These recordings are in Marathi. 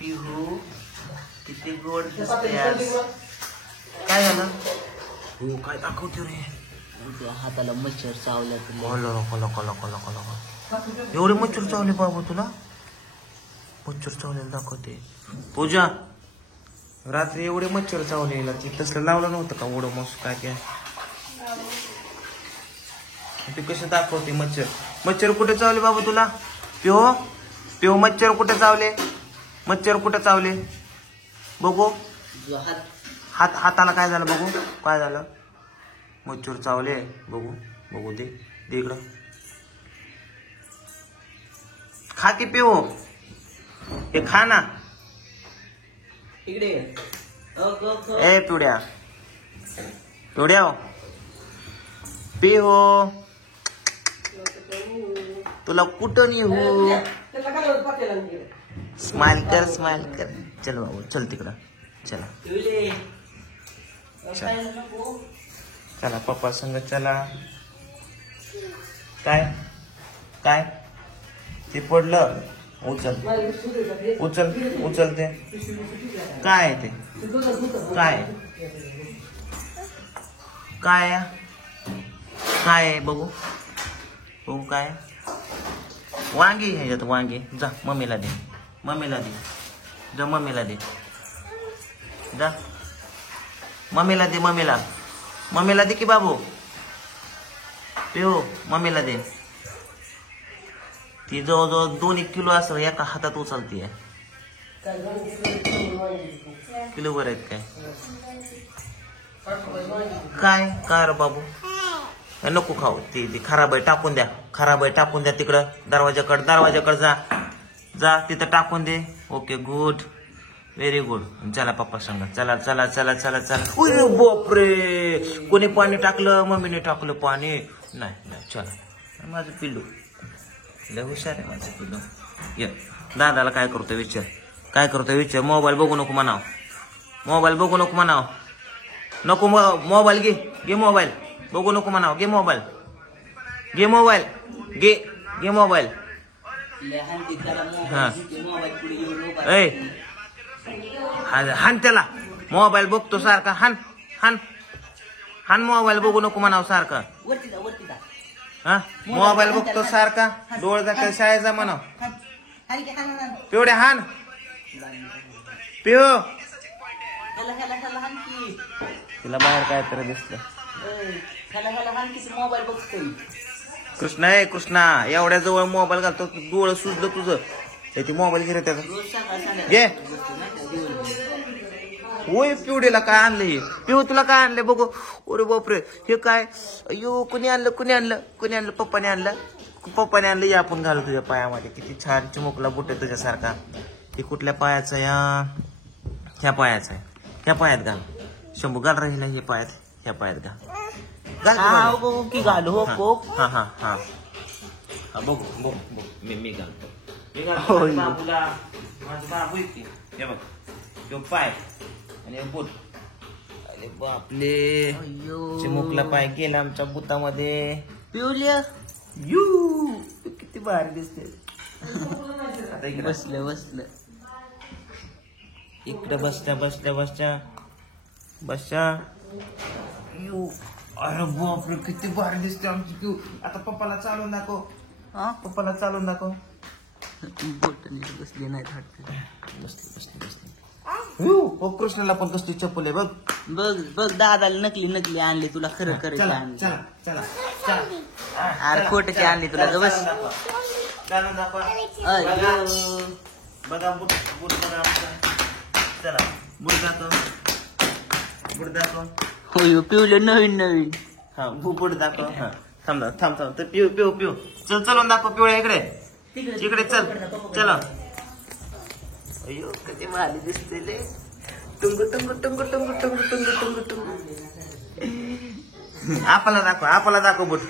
पिहू किती गोड दिसते आज. काय झालं? हो काय दाखवतो रे? हाताला मच्छर चावल्या. एवढे मच्छर चावले बाबू तुला? मच्छर चावलेला दाखवते. पूजा रात्री एवढे मच्छर चावलेला तसलं लावलं नव्हतं का ओढ मस्त काय काय ते कसं दाखवते मच्छर. मच्छर कुठे चावले बाबू तुला? पिओ मच्छर कुठे चावले? मच्छर कुठे चावले बघू. हाताला काय झालं बघू. काय झालं? मच्छर चावले बघू दे इकडं. खा की पिओ हे खा ना इकडे. ए पिवड्या पिहो तुला कुठं नेऊ. स्माइल कर चल बाबू चल तिकडं. चला पप्पा संग चला. काय ते पडलं. उचल ते. काय ते काय बघू काय. वांगी ह्याच्यात वांगी. जा मम्मीला दे जा मम्मीला दे जा मम्मीला दे की बाबू. पिओ मम्मीला दे. ती जवळजवळ 2-1 किलो असं एका हातात उचलतीये. किलोभर आहेत काय रे बाबू. नको खाऊ ती खराब आहे टाकून द्या तिकडं. दरवाजाकडे जा तिथं टाकून दे. Okay good very good. चला पप्पा सांगा. चला. बापरे कोणी पाणी टाकलं? मम्मीने टाकलं पाणी. नाही चला माझं पिल्लू लय हुशार आहे माझं पिल्लू. ये दादाला काय करतो विचार. मोबाईल बघू नको म्हणाव. नको मोबाईल घे मोबाईल बघू नको म्हणाव. घे मोबाईल. हान त्याला. मोबाईल बघतो सारखा. हान मोबाईल बघू नको म्हणाव सारखा. मोबाईल बघतो सारखा. डोळ दाखल शाळेचा म्हणाव. पिवड्या हान पिओ. तिला बाहेर काय तर दिसलं. मोबाईल बघतोय. कृष्णा एवढ्या जवळ मोबाईल घालतो डोळं सुजलं तुझं. ती मोबाईल घे त्याचा घे. होय पिवडीला काय आणलंय? पिऊ तुला काय आणलंय बघू. अरे बापरे हे काय. अयो कुणी आणलं? पप्पाने आणलं. या आपण घालू तुझ्या पायामध्ये. किती छान चिमुकला बुट आहे तुझ्यासारखा. हे कुठल्या पायाचा या? ह्या पायाचा आहे. ह्या पायात घाल. शंभू घाल राहिला हे पायात. ह्या पायात घाल. घालू हो. हा बघू मी घालतो. बाबूला माझं बाबू येते. हे बघ तो पाय आणि बूट. अरे बापले चिमुकला पाय गेला आमच्या बुटामध्ये. पिवल्या किती भारी दिसते. बसलं इकडे बसच्या. अरे बापरे किती भारी दिसते आमची पिऊ. आता पप्पाला चालून दाखव. बसली नाही. बसली. कृष्णाला पण कसली चप्पल आहे बघ दादाला नकली आणली तुला. खरं चला अरे खोटची आणली तुला. बस बघा बुट बघा. चला बुट दाखव. हो पिवलं नवीन. हा बुट दाखव. हा थांब तर पिऊ चलून दाखव. पिवळ्या इकडे चल. अयो किती भारी दिसते. टुंगू. आपला दाखव बुट.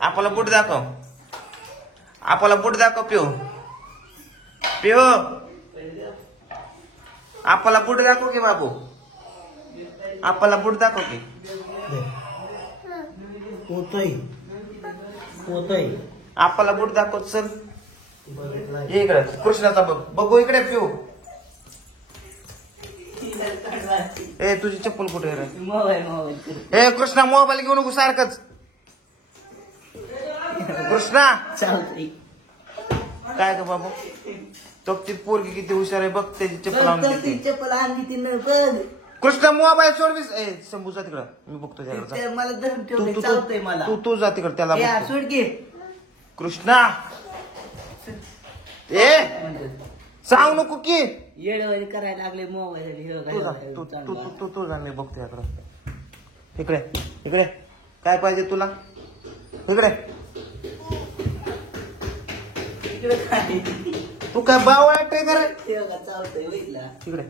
आपला बुट दाखव पिऊ. आपला बुट दाखव की बाबू. आपला बुट दाखव की. होतय. आपला बुट दाखव. चल इकडे कृष्णाचा बघू इकडे पिऊ. ए तुझी चप्पल कुठे आहे रे? मोबाईल ए कृष्णा मोबाईल घेऊ नको सारखंच. कृष्णा चालतंय. काय ग बाबू तो ती पोरगी किती हुशार आहे बघ त्याची चप्पल आणून देते. चप्पल आणली तिनं बघ. कृष्णा मोबाईल सोडवीस. ए शंभू जा तिकडं मी बघतो त्याकडे. ते मला धरून तू ठेवलंय, तू चालतंय मला. तू तू जा तिकडे त्याला या, बघतो. सोड की. कृष्णा ए सांग नको की. येडवारी करायला लागले मोबाईल. तू जा तू तू तू तू तू जा मी बघतो याकडं. इकडे इकडे काय पाहिजे तुला? इकडे तू काय बावळट आहे का रे? चालतंय बघितला. तिकडे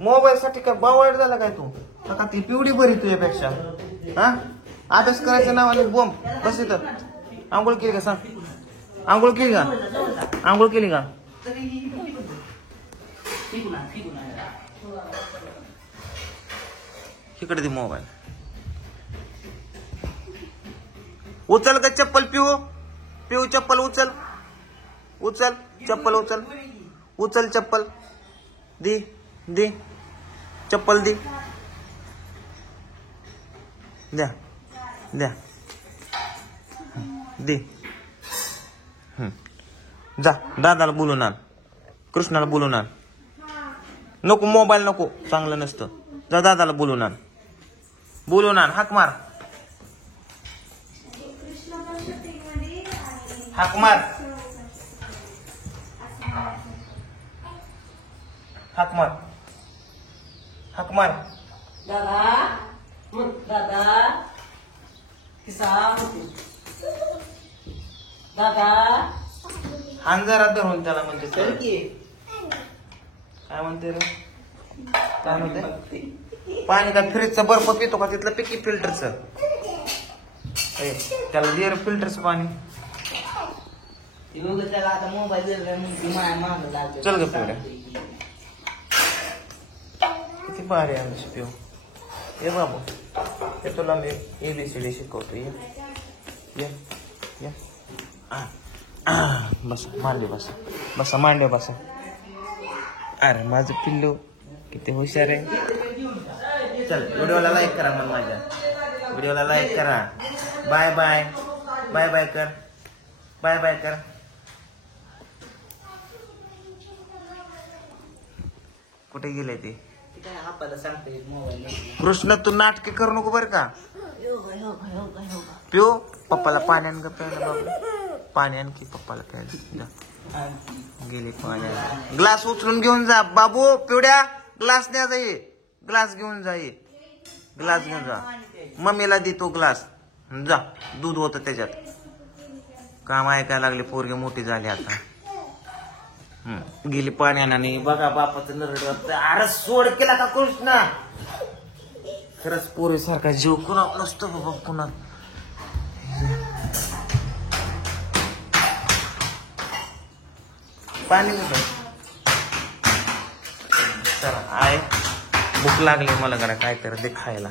मोबाईल साठी काय बावळट झाला काय तू? आता ती पिवडी बरी तुझ्यापेक्षा. हा अभ्यास करायच्या नावाने बोंब बस इथं. आंघोळ केली का सांग? आंघोळ केली का? आंघोळ केली का? इकडे दे मोबाईल. उचल का चप्पल पिऊ. पिऊ चप्पल उचल. उचल चप्पल उचल. उचल चप्पल. दे दे चप्पल दे. द्या द्या दे. जा दादाला बोलून आण. कृष्णाला बोलून आण. नको मोबाईल नको चांगलं नसतं. जा दादाला बोलून आण. बोलून आण. हाक मार. हाक मार. हाक मार. हाक मार. दादा दादा दादा हान जरा धरून त्याला म्हणते चल की. काय म्हणते रे? काय म्हणते? पाणी का फ्रीजचा बर्फ पितो का तिथलं पिकी फिल्टरचं? त्याला दे रे फिल्टरचं पाणी. त्याला आता मोबाईल मागं लागतो. चल ग पिवड्या. किती भारी आहे पिऊ. ये बाबू हे तुला मी ABCD शिकवतो. ये ये ये. बसा मांडे बसा. बसा मांडे बसा. अरे माझं पिल्लू किती हुशार आहे. चल व्हिडिओला लाईक करा. मग माझ्या व्हिडिओला लाईक करा. Bye bye. बाय बाय कर. बाय बाय कर. कुठे गेले ते? आपल्याला सांगते मोबाईल. कृष्ण तू नाटके करू नको बरं का. पिऊ पप्पाला पाणी आण ग प्यायला. बाबू पाणी आणखी पप्पाला प्यायला. गेले पाणी. ग्लास उचलून घेऊन जा बाबू. पिवड्या ग्लास न्या जाई. ग्लास घेऊन जाई. ग्लास घेऊन जा. मम्मीला दे तो ग्लास. जा दूध होतं त्याच्यात. काम ऐकायला लागले. पोरगे मोठी झाली आता. गेली पाण्याने. बघा बापाचं नरड. अरे सोड केला का कृष्णा? खरंच पोरी सारखा जीव कुणा नसतो बाबा कुणा. पाणी चला आहे भूक लागली मला. करा काय कर दे खायला.